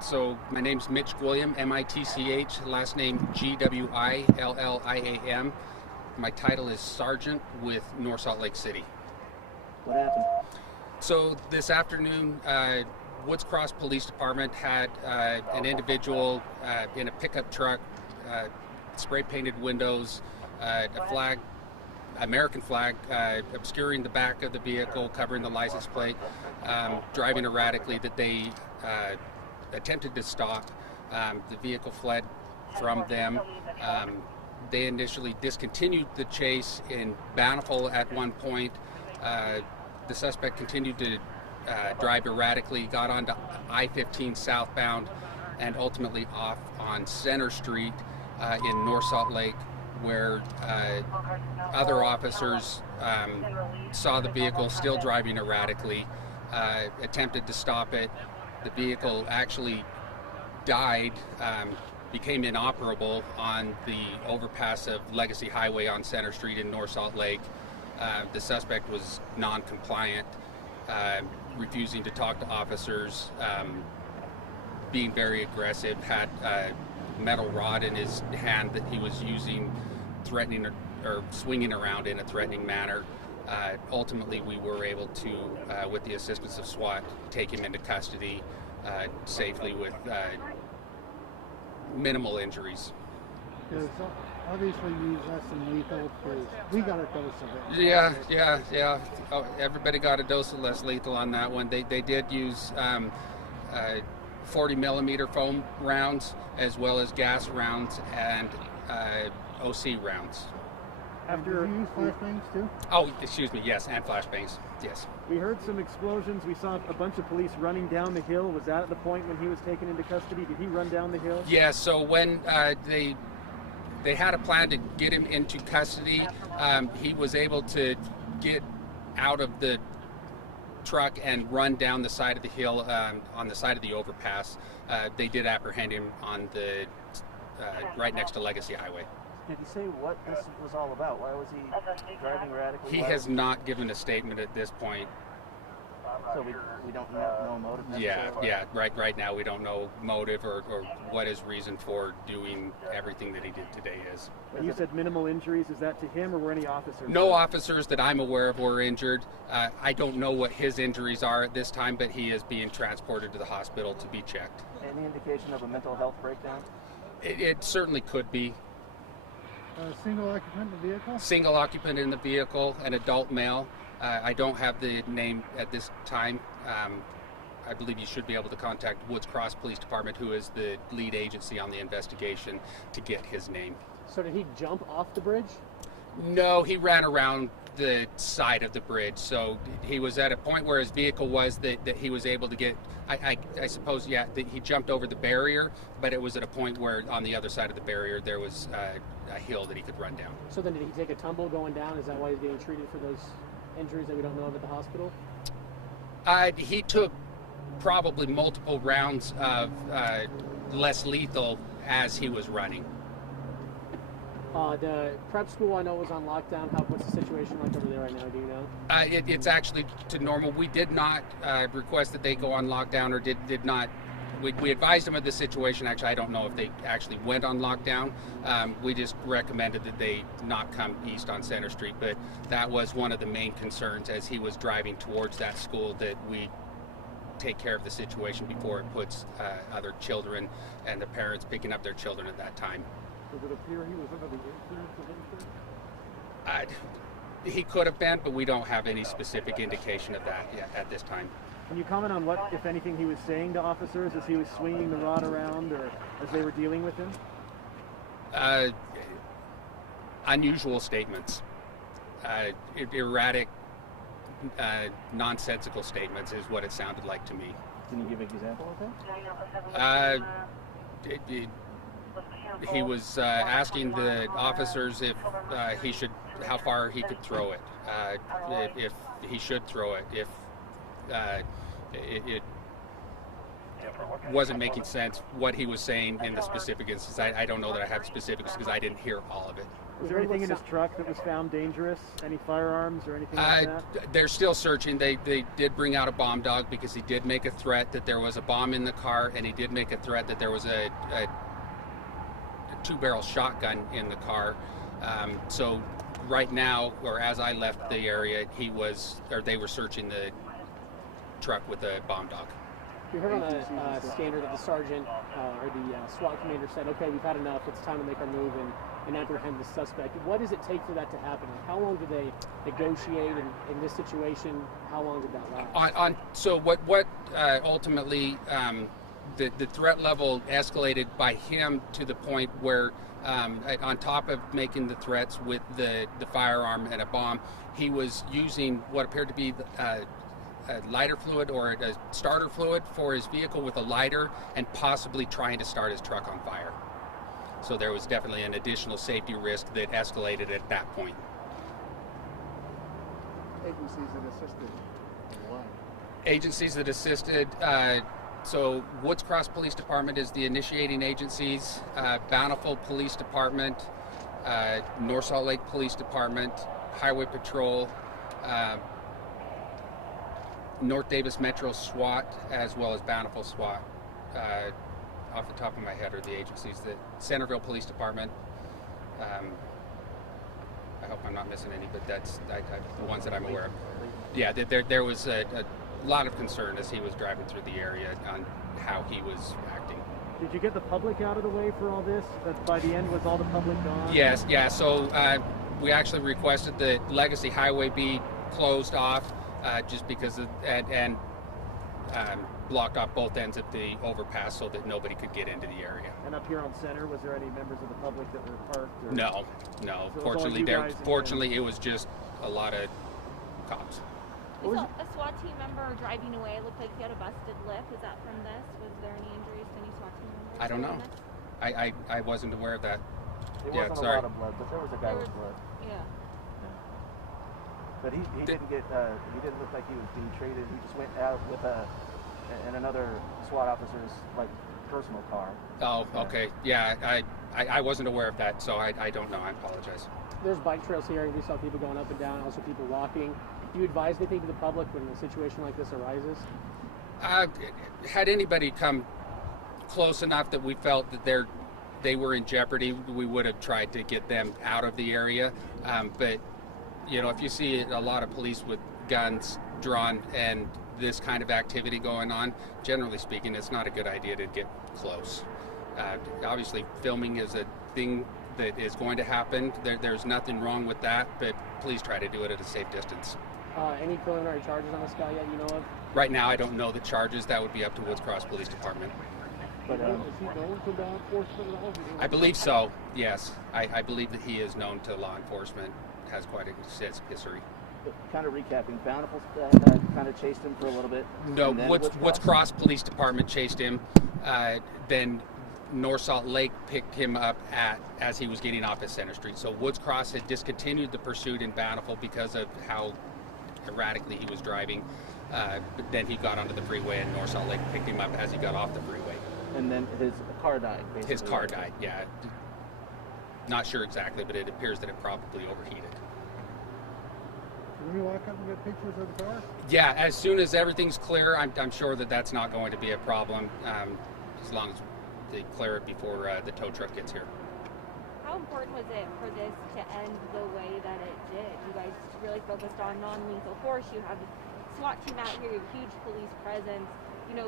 So my name's Mitch Gwilliam, M-I-T-C-H, last name G-W-I-L-L-I-A-M. My title is Sergeant with North Salt Lake City. What happened? So this afternoon, Woods Cross Police Department had an individual in a pickup truck, spray painted windows, a flag, American flag, obscuring the back of the vehicle, covering the license plate, driving erratically, that they attempted to stop. The vehicle fled from them. They initially discontinued the chase in Bountiful at one point. The suspect continued to drive erratically, got onto I-15 southbound, and ultimately off on Center Street in North Salt Lake, where other officers saw the vehicle still driving erratically, attempted to stop it. The vehicle actually died, became inoperable on the overpass of Legacy Highway on Center Street in North Salt Lake. The suspect was non-compliant, refusing to talk to officers, being very aggressive, had a metal rod in his hand that he was using, threatening or swinging around in a threatening manner. Ultimately, we were able to, with the assistance of SWAT, take him into custody safely with minimal injuries. Because obviously you use less than lethal, because we got a dose of it. Yeah. Oh, everybody got a dose of less lethal on that one. They did use 40 millimeter foam rounds, as well as gas rounds and OC rounds. After you use flashbangs too? Oh, excuse me, yes, and flashbangs, yes. We heard some explosions. We saw a bunch of police running down the hill. Was that at the point when he was taken into custody? Did he run down the hill? Yeah, so when they had a plan to get him into custody, he was able to get out of the truck and run down the side of the hill on the side of the overpass. They did apprehend him on the right next to Legacy Highway. Did he say what this was all about? Why was he driving erratically? He has not given a statement at this point. So we don't know motive necessarily? Yeah. Right now we don't know motive or what his reason for doing everything that he did today is. When you said minimal injuries, is that to him or were any officers? No officers that I'm aware of were injured. I don't know what his injuries are at this time, but he is being transported to the hospital to be checked. Any indication of a mental health breakdown? It certainly could be. Single occupant in the vehicle? Single occupant in the vehicle, an adult male. I don't have the name at this time. I believe you should be able to contact Woods Cross Police Department, who is the lead agency on the investigation, to get his name. So did he jump off the bridge? No, he ran around the side of the bridge. So he was at a point where his vehicle was that he was able to get, I suppose, that he jumped over the barrier, but it was at a point where on the other side of the barrier there was a hill that he could run down. So then did he take a tumble going down? Is that why he's getting treated for those injuries that we don't know of at the hospital? He took probably multiple rounds of less lethal as he was running. The prep school I know was on lockdown. What's the situation like over there right now? Do you know? It's actually to normal. We did not request that they go on lockdown, or did not. We advised them of the situation. Actually, I don't know if they actually went on lockdown. We just recommended that they not come east on Center Street, but that was one of the main concerns as he was driving towards that school, that we take care of the situation before it puts other children and the parents picking up their children at that time. Does it appear he was under the influence of anything? He could have been, but we don't have any specific indication of that yet at this time. Can you comment on what, if anything, he was saying to officers as he was swinging the rod around or as they were dealing with him? Unusual statements, erratic, nonsensical statements is what it sounded like to me. Can you give an example of that? He was asking the officers if how far he could throw it, if he should throw it, if wasn't making sense what he was saying in the specific instance. I don't know that I have specifics because I didn't hear all of it. Was there anything in his truck that was found dangerous? Any firearms or anything like that? They're still searching. They did bring out a bomb dog because he did make a threat that there was a bomb in the car, and he did make a threat that there was a two-barrel shotgun in the car. So right now, or as I left the area, they were searching the truck with a bomb dog. We heard on a standard that the sergeant or the SWAT commander said, "Okay, we've had enough. It's time to make our move and apprehend the suspect." What does it take for that to happen? How long did they negotiate in this situation? How long did that last? So what ultimately the threat level escalated by him to the point where on top of making the threats with the firearm and a bomb, he was using what appeared to be a lighter fluid or a starter fluid for his vehicle with a lighter and possibly trying to start his truck on fire. So there was definitely an additional safety risk that escalated at that point. Agencies that assisted. Why? Agencies that assisted, so Woods Cross Police Department is the initiating agencies, Bountiful Police Department, North Salt Lake Police Department, Highway Patrol, North Davis Metro SWAT, as well as Bountiful SWAT. Off the top of my head are the agencies. The Centerville Police Department. I hope I'm not missing any, but that's the ones that I'm aware of. Yeah, there was a lot of concern as he was driving through the area on how he was acting. Did you get the public out of the way for all this? That by the end, was all the public gone? Yes, yeah. So we actually requested the Legacy Highway be closed off just because of, and blocked off both ends of the overpass so that nobody could get into the area. And up here on Center, was there any members of the public that were parked? Or? No. So Fortunately, it was just a lot of cops. We saw a SWAT team member driving away. It looked like he had a busted lip. Is that from this? Was there any injuries to any SWAT team members? I don't know. I wasn't aware of that. There wasn't a lot of blood, but there was a guy with blood. Yeah. But he didn't get. He didn't look like he was being treated. He just went out with in another SWAT officer's personal car. Oh, okay. Yeah, I wasn't aware of that, so I don't know. I apologize. There's bike trails here. We saw people going up and down, also people walking. Do you advise anything to the public when a situation like this arises? Had anybody come close enough that we felt that they were in jeopardy, we would have tried to get them out of the area. But if you see a lot of police with guns drawn and this kind of activity going on, generally speaking, it's not a good idea to get close. Obviously, filming is a thing that is going to happen. There's nothing wrong with that, but please try to do it at a safe distance. Any preliminary charges on this guy yet you know of? Right now, I don't know the charges. That would be up to Woods Cross Police Department. But is he known to law enforcement at all? I believe so, yes. I believe that he is known to law enforcement, has quite an extensive history. Kind of recapping, Bountiful kind of chased him for a little bit. No, Woods Cross Police Department chased him. Then North Salt Lake picked him up as he was getting off at Center Street. So Woods Cross had discontinued the pursuit in Bountiful because of how erratically he was driving. But then he got onto the freeway, and North Salt Lake picked him up as he got off the freeway. And then his car died, basically. His car died, yeah. Not sure exactly, but it appears that it probably overheated. Can we walk up and get pictures of the car? Yeah, as soon as everything's clear, I'm sure that that's not going to be a problem, as long as they clear it before the tow truck gets here. How important was it for this to end the way that it did? You guys really focused on non-lethal force. You have a SWAT team out here, you have huge police presence.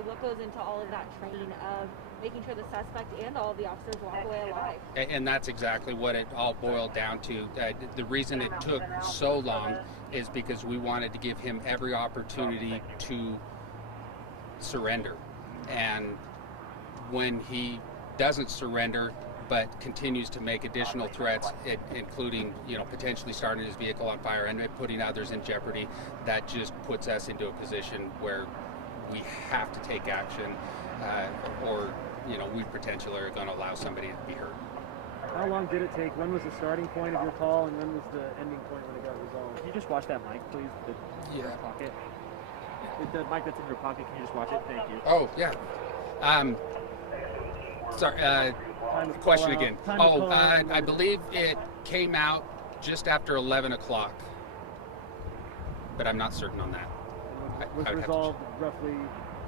What goes into all of that training of making sure the suspect and all of the officers walk away alive? And that's exactly what it all boiled down to. The reason it took so long is because we wanted to give him every opportunity to surrender. And when he doesn't surrender but continues to make additional threats, including potentially starting his vehicle on fire and putting others in jeopardy, that just puts us into a position where we have to take action, or we potentially are going to allow somebody to be hurt. How long did it take? When was the starting point of your call, and when was the ending point when it got resolved? Can you just watch that mic, please? The pocket. The mic that's in your pocket. Can you just watch it? Thank you. Oh yeah. Sorry, Time to question call out- again. time to Oh, call out I believe it came out just after 11 o'clock, but I'm not certain on that. was I would have to resolved roughly.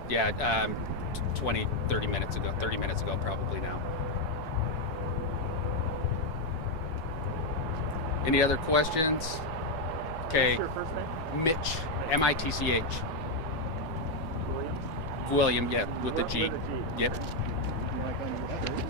Yeah, 30 minutes ago probably now. Any other questions? Okay, What's your first name? Mitch, M-I-T-C-H. William. William, yeah, with the G. With a G. Yep. Like on the other.